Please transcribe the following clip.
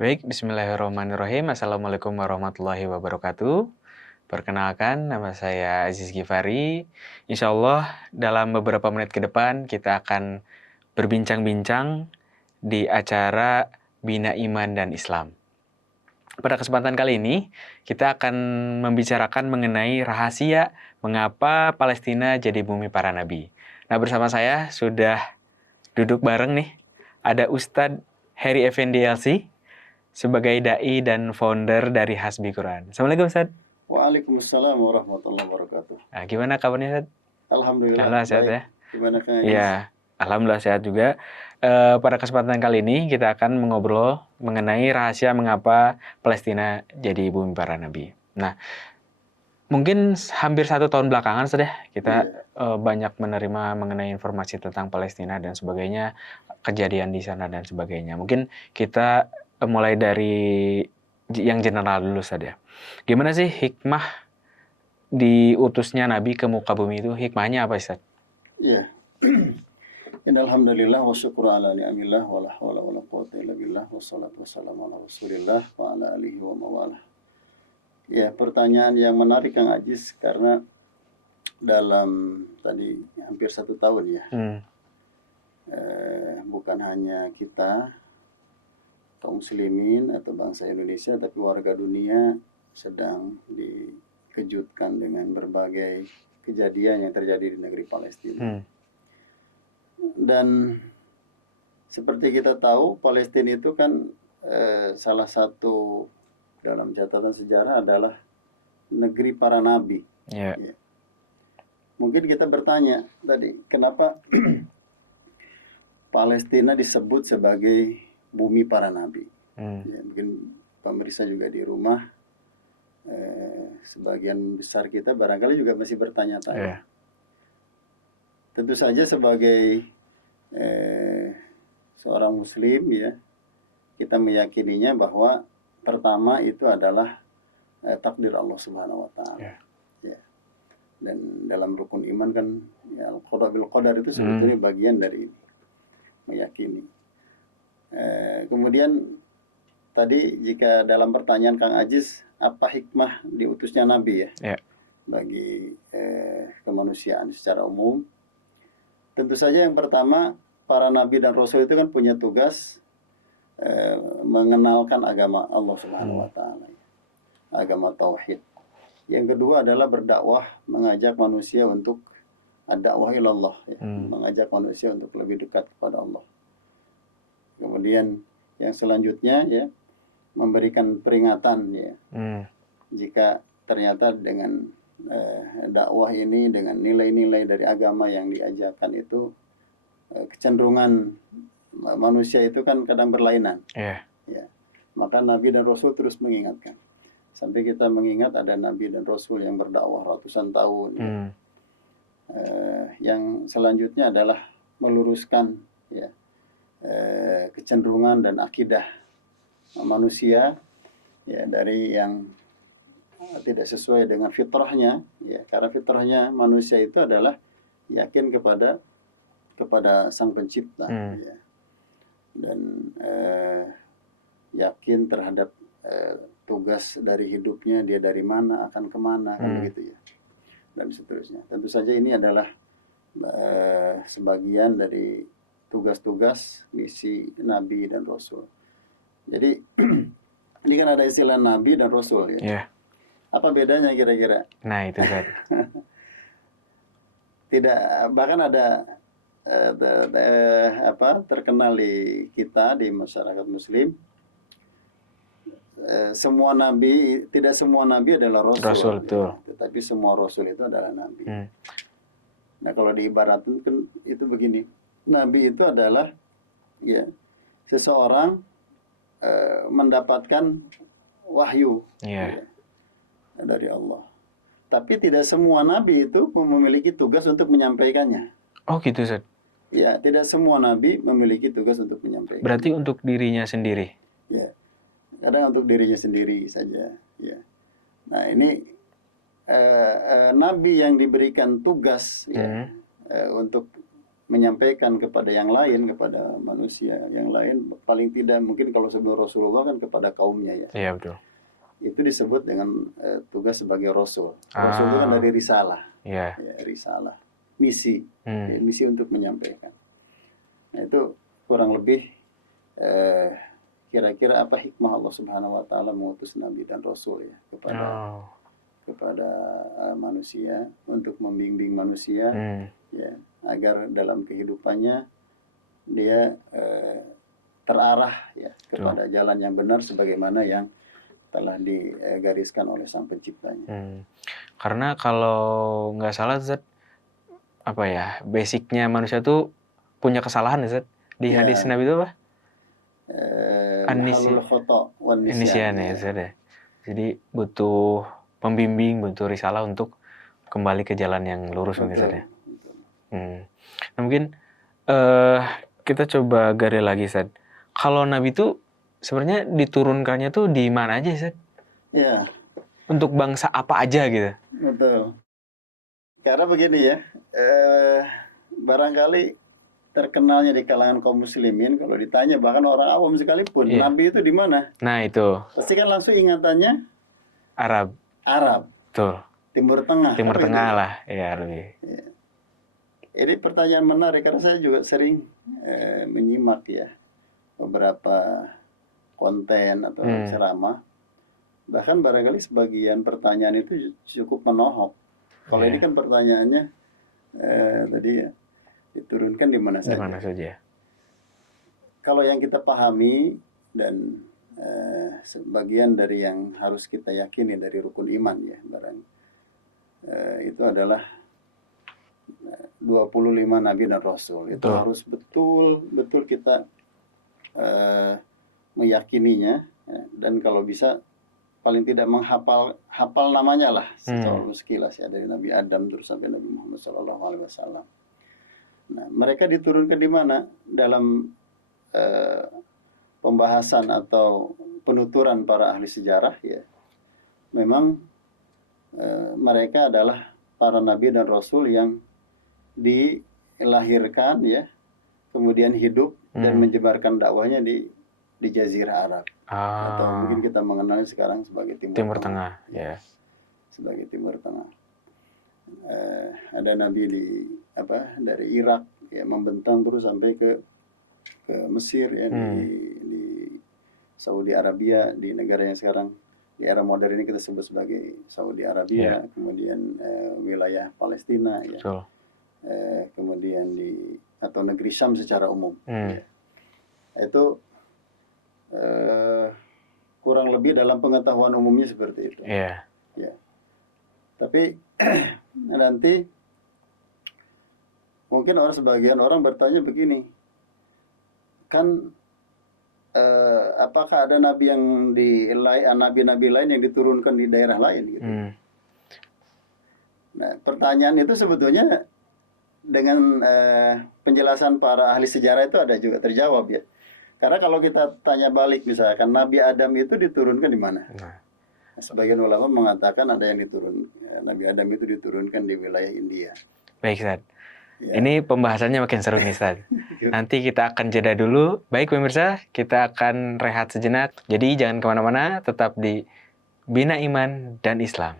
Baik, bismillahirrahmanirrahim. Assalamualaikum warahmatullahi wabarakatuh. Perkenalkan, nama saya Aziz Gifari. Insya Allah dalam beberapa menit ke depan kita akan berbincang-bincang di acara Bina Iman dan Islam. Pada kesempatan kali ini, kita akan membicarakan mengenai rahasia mengapa Palestina jadi bumi para nabi. Nah, bersama saya sudah duduk bareng nih, ada Ustadz Heri Effendi LC, sebagai da'i dan founder dari Hasbi Quran. Assalamualaikum Ustaz. Waalaikumsalam warahmatullahi wabarakatuh. Nah, gimana kabarnya Ustaz? Alhamdulillah sehat baik. ya? Gimana Kang Aziz? Ya, alhamdulillah sehat juga. Pada kesempatan kali ini kita akan mengobrol mengenai rahasia mengapa Palestina jadi bumi para nabi. Nah, mungkin hampir 1 tahun belakangan sudah kita banyak menerima mengenai informasi tentang Palestina dan sebagainya, kejadian di sana dan sebagainya. Mungkin kita mulai dari yang general dulu saja. Gimana sih hikmah diutusnya Nabi ke muka bumi itu? Hikmahnya apa Ustaz? Iya. Innalhamdulillah wa syukur ala ni'amillah wa la hawla wa la quwwata illa billah wa salatu wassalamu ala rasulillah wa ala alihi wa mawalah. Ya, pertanyaan yang menarik Kang Aziz karena dalam tadi hampir 1 tahun ya. Bukan hanya kita kaum muslimin atau bangsa Indonesia, tapi warga dunia sedang dikejutkan dengan berbagai kejadian yang terjadi di negeri Palestina. Dan seperti kita tahu, Palestina itu kan salah satu dalam catatan sejarah adalah negeri para nabi. Ya. Mungkin kita bertanya tadi, kenapa Palestina disebut sebagai bumi para nabi. Ya, mungkin pemirsa juga di rumah, sebagian besar kita barangkali juga masih bertanya-tanya. Tentu saja sebagai seorang muslim ya, kita meyakininya bahwa pertama itu adalah takdir Allah Subhanahu wa taala. Ya. Dan dalam rukun iman kan ya, al-qada bil qadar itu sebetulnya bagian dari ini, meyakini. Kemudian tadi jika dalam pertanyaan Kang Aziz, apa hikmah diutusnya Nabi ya bagi kemanusiaan secara umum? Tentu saja yang pertama, para Nabi dan Rasul itu kan punya tugas mengenalkan agama Allah Subhanahu wa taala, agama tauhid. Yang kedua adalah berdakwah, mengajak manusia untuk ad-da'wah ilallah ya, mengajak manusia untuk lebih dekat kepada Allah. Kemudian yang selanjutnya ya, memberikan peringatan ya. Jika ternyata dengan dakwah ini, dengan nilai-nilai dari agama yang diajarkan itu, kecenderungan manusia itu kan kadang berlainan. Ya. Maka Nabi dan Rasul terus mengingatkan. Sampai kita mengingat ada Nabi dan Rasul yang berdakwah ratusan tahun. Yang selanjutnya adalah meluruskan ya, kecenderungan dan akidah manusia ya, dari yang tidak sesuai dengan fitrahnya ya, karena fitrahnya manusia itu adalah yakin kepada Sang Pencipta ya, dan yakin terhadap tugas dari hidupnya, dia dari mana, akan kemana, kan begitu ya, dan seterusnya. Tentu saja ini adalah sebagian dari tugas-tugas misi Nabi dan Rasul. Jadi ini kan ada istilah Nabi dan Rasul ya. Apa bedanya kira-kira? Nah itu kan. Tidak, bahkan ada terkenal di kita, di masyarakat Muslim, semua nabi, tidak semua nabi adalah rasul ya, tetapi semua rasul itu adalah nabi. Nah kalau diibaratkan kan itu begini, nabi itu adalah ya seseorang mendapatkan wahyu ya, dari Allah. Tapi tidak semua nabi itu memiliki tugas untuk menyampaikannya. Oh gitu Ustaz. Ya, tidak semua nabi memiliki tugas untuk menyampaikan. Berarti untuk dirinya sendiri. Ya. Kadang untuk dirinya sendiri saja, ya. Nah, ini nabi yang diberikan tugas ya, untuk menyampaikan kepada yang lain, kepada manusia yang lain, paling tidak mungkin kalau sebelum Rasulullah kan kepada kaumnya ya. Iya, betul. Itu disebut dengan tugas sebagai Rasul. Rasul itu kan dari risalah. Iya. Ya, risalah. Misi. Ya, misi untuk menyampaikan. Nah, itu kurang lebih kira-kira apa hikmah Allah Subhanahu wa taala mengutus nabi dan rasul ya kepada manusia untuk membimbing manusia ya agar dalam kehidupannya dia terarah ya kepada jalan yang benar sebagaimana yang telah digariskan oleh Sang Penciptanya. Karena kalau nggak salah Zat, apa ya, basicnya manusia tuh punya kesalahan ya Zat. Di hadis Nabi itu apa? Halul khoto wan nisyan ya Zat ya. Jadi butuh pembimbing, butuh risalah untuk kembali ke jalan yang lurus mungkin Zat ya. Nah, mungkin kita coba gali lagi Zat. Kalau Nabi itu sebenarnya diturunkannya tuh di mana aja Zat? Ya. Untuk bangsa apa aja gitu? Betul. Karena begini ya, barangkali terkenalnya di kalangan kaum muslimin kalau ditanya bahkan orang awam sekalipun, Nabi itu di mana? Nah itu. Pasti kan langsung ingatannya Arab. Betul. Timur Tengah. Timur Tengah lah, ya lebih. Ya. Ini pertanyaan menarik karena saya juga sering menyimak ya beberapa konten atau ceramah. Bahkan barangkali sebagian pertanyaan itu cukup menohok. Kalau ini kan pertanyaannya tadi ya, diturunkan di mana saja. Di mana saja. Kalau yang kita pahami dan sebagian dari yang harus kita yakini dari rukun iman ya barang itu adalah 25 nabi dan rasul. Itu harus betul kita meyakininya ya, dan kalau bisa paling tidak hafal namanya lah secara sekilas ya dari Nabi Adam terus sampai Nabi Muhammad SAW. Nah, mereka diturunkan di mana dalam pembahasan atau penuturan para ahli sejarah ya. Memang mereka adalah para nabi dan rasul yang dilahirkan ya, kemudian hidup dan menyebarkan dakwahnya di Jazirah Arab. Atau mungkin kita mengenalnya sekarang sebagai Timur Tengah. Ya. Sebagai Timur Tengah. Ada nabi dari Irak ya membentang terus sampai ke Mesir ya di Saudi Arabia, di negara yang sekarang di era modern ini kita sebut sebagai Saudi Arabia, kemudian wilayah Palestina ya. Kemudian atau negeri Syam secara umum. Ya. Itu kurang lebih dalam pengetahuan umumnya seperti itu. Yeah. Ya. Tapi nanti mungkin sebagian orang bertanya begini, kan apakah ada nabi yang nabi-nabi lain yang diturunkan di daerah lain gitu? Nah, pertanyaan itu sebetulnya dengan penjelasan para ahli sejarah itu ada juga terjawab ya. Karena kalau kita tanya balik misalkan Nabi Adam itu diturunkan di mana? Sebagian ulama mengatakan ada yang Nabi Adam itu diturunkan di wilayah India. Baik Ustaz. Ya. Ini pembahasannya makin seru nih Ustaz. Nanti kita akan jeda dulu. Baik pemirsa, kita akan rehat sejenak. Jadi jangan kemana-mana, tetap di Bina Iman dan Islam.